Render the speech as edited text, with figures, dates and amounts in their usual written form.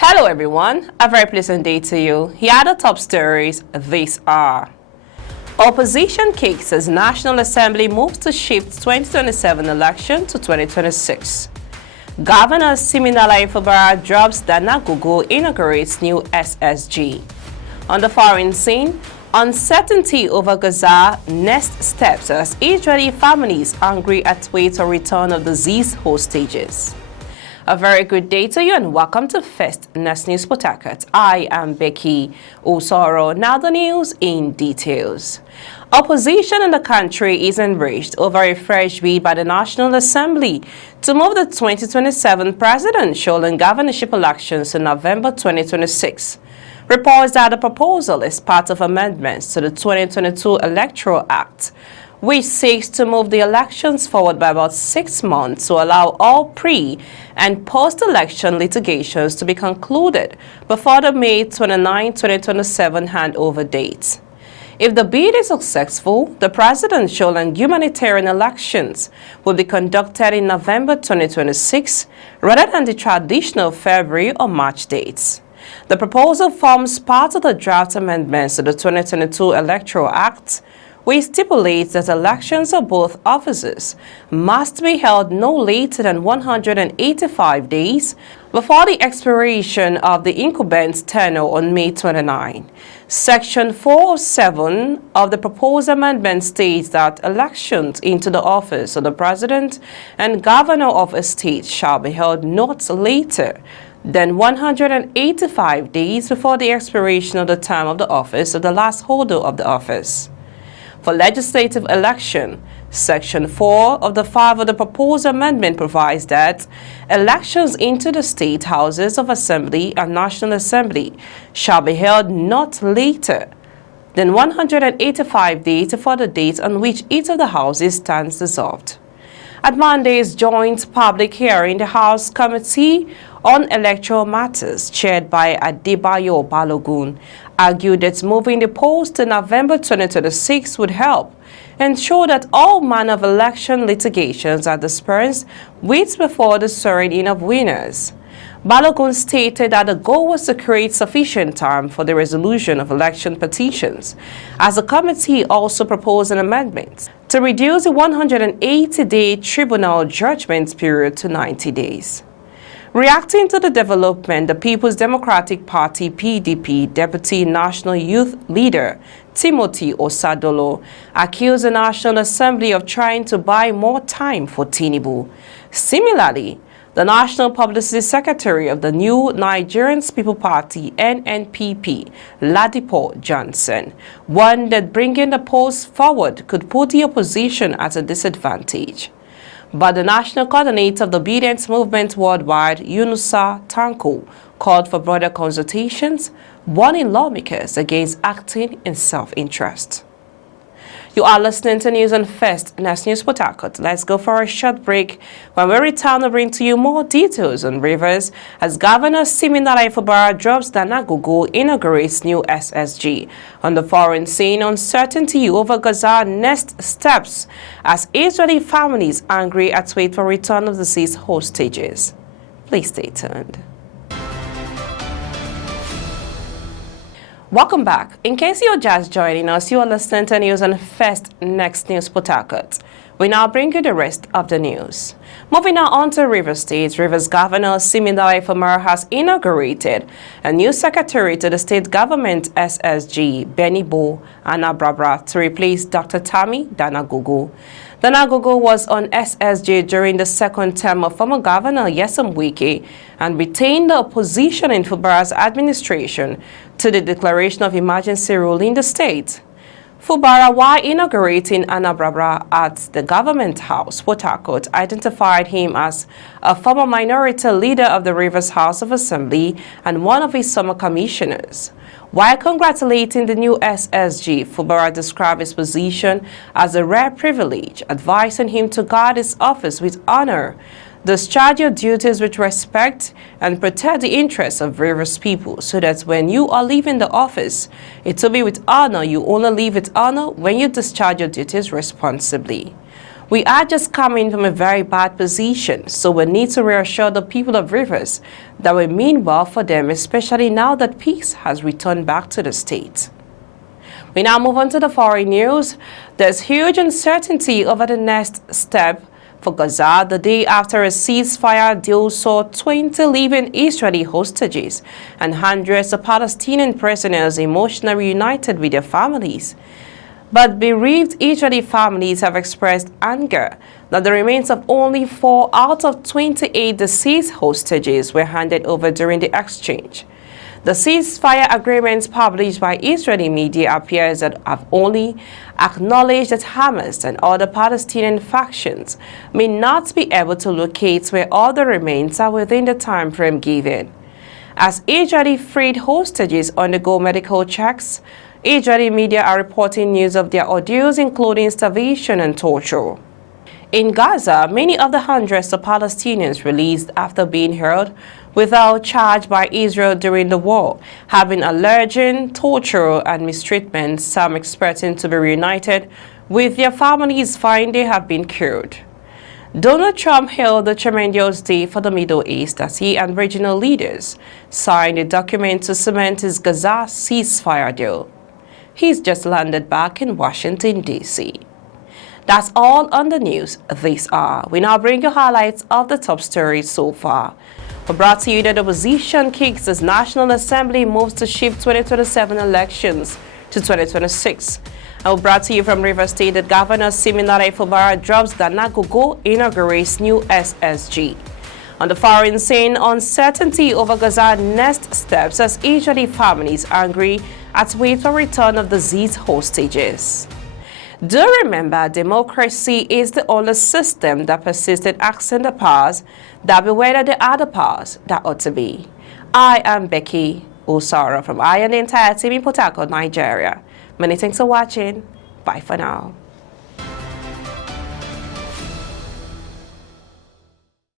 Hello everyone, a very pleasant day to you. Here are the top stories this hour. Opposition kicks as National Assembly moves to shift 2027 election to 2026. Governor Siminalayi Fubara drops Danagugu inaugurates new SSG. On the foreign scene, uncertainty over Gaza next steps as Israeli families angry at wait or return of disease hostages. A very good day to you and welcome to First Next News Port Harcourt. I am Becky Osoro. Now the news in details. Opposition in the country is enraged over a fresh bid by the National Assembly to move the 2027 presidential and governorship elections to November 2026. Reports that the proposal is part of amendments to the 2022 Electoral Act, which seeks to move the elections forward by about 6 months to allow all pre- and post-election litigations to be concluded before the May 29, 2027 handover date. If the bid is successful, the presidential and humanitarian elections will be conducted in November 2026 rather than the traditional February or March dates. The proposal forms part of the draft amendments to the 2022 Electoral Act, which stipulates that elections of both offices must be held no later than 185 days before the expiration of the incumbent's tenure on May 29. Section 407 of the proposed amendment states that elections into the office of the President and Governor of a state shall be held not later than 185 days before the expiration of the term of the office of the last holder of the office. For legislative election, Section 4 of the 5 of the proposed amendment provides that elections into the state houses of assembly and National Assembly shall be held not later than 185 days before the date on which each of the houses stands dissolved. At Monday's joint public hearing, the House Committee on Electoral Matters, chaired by Adebayo Balogun, argued that moving the polls to November 2026 would help ensure that all manner of election litigations are dispensed weeks before the swearing in of winners. Balogun stated that the goal was to create sufficient time for the resolution of election petitions, as the committee also proposed an amendment to reduce the 180-day tribunal judgment period to 90 days. Reacting to the development, the People's Democratic Party (PDP) Deputy National Youth Leader Timothy Osadolo accused the National Assembly of trying to buy more time for Tinubu. Similarly, the National Publicity Secretary of the new Nigerian People Party (NNPP), Ladipo Johnson, warned that bringing the polls forward could put the opposition at a disadvantage. But the national coordinator of the obedience movement worldwide, Yunusa Tanko, called for broader consultations, warning lawmakers against acting in self-interest. You are listening to News on First Next News Port Harcourt. Let's go for a short break. When we return, we'll bring to you more details on rivers as Governor Siminalayi Fubara drops Danagugu inaugurates new SSG. On the foreign scene, uncertainty over Gaza next steps as Israeli families angry at wait for return of deceased hostages. Please stay tuned. Welcome back. In case you're just joining us, you are listening to News on First Next News Port Harcourt. We now bring you the rest of the news. Moving now on to Rivers State, Rivers Governor Siminalayi Fubara has inaugurated a new secretary to the state government SSG, Benibo Anabrabra, to replace Dr. Tammy Danagugu. Danagugu was on SSG during the second term of former Governor Nyesom Wike and retained the opposition in Fubara's administration to the declaration of emergency rule in the state. Fubara, while inaugurating Anabrabra at the Government House, Port Harcourt, identified him as a former minority leader of the Rivers House of Assembly and one of his summer commissioners. While congratulating the new SSG, Fubara described his position as a rare privilege, advising him to guard his office with honor, discharge your duties with respect, and protect the interests of Rivers people so that when you are leaving the office, it will be with honor. You only leave with honor when you discharge your duties responsibly. We are just coming from a very bad position, so we need to reassure the people of Rivers that we mean well for them, especially now that peace has returned back to the state. We now move on to the foreign news. There's huge uncertainty over the next step for Gaza the day after a ceasefire deal saw 20 living Israeli hostages and hundreds of Palestinian prisoners emotionally reunited with their families. But bereaved Israeli families have expressed anger that the remains of only 4 out of 28 deceased hostages were handed over during the exchange. The ceasefire agreements published by Israeli media appears that have only acknowledged that Hamas and other Palestinian factions may not be able to locate where all the remains are within the time frame given. As Israeli freed hostages undergo medical checks, Israeli media are reporting news of their ordeals, including starvation and torture. In Gaza, many of the hundreds of Palestinians released after being held without charge by Israel during the war have been alleging torture and mistreatment, some expecting to be reunited with their families find they have been killed. Donald Trump hailed a tremendous day for the Middle East as he and regional leaders signed a document to cement his Gaza ceasefire deal. He's just landed back in Washington, D.C. That's all on the news this hour. We now bring you highlights of the top stories so far. We brought to you that the opposition kicks as National Assembly moves to shift 2027 elections to 2026. And we brought to you from Rivers State that Governor Siminalayi Fubara drops Danagogo inaugurates new SSG. On the foreign scene, uncertainty over Gaza next steps as Israeli families angry at wait for return of disease hostages. Do remember, democracy is the only system that persisted asking the powers that beware the other powers that ought to be. I am Becky Osara from I and the entire team in Port Harcourt, Nigeria. Many thanks for watching. Bye for now.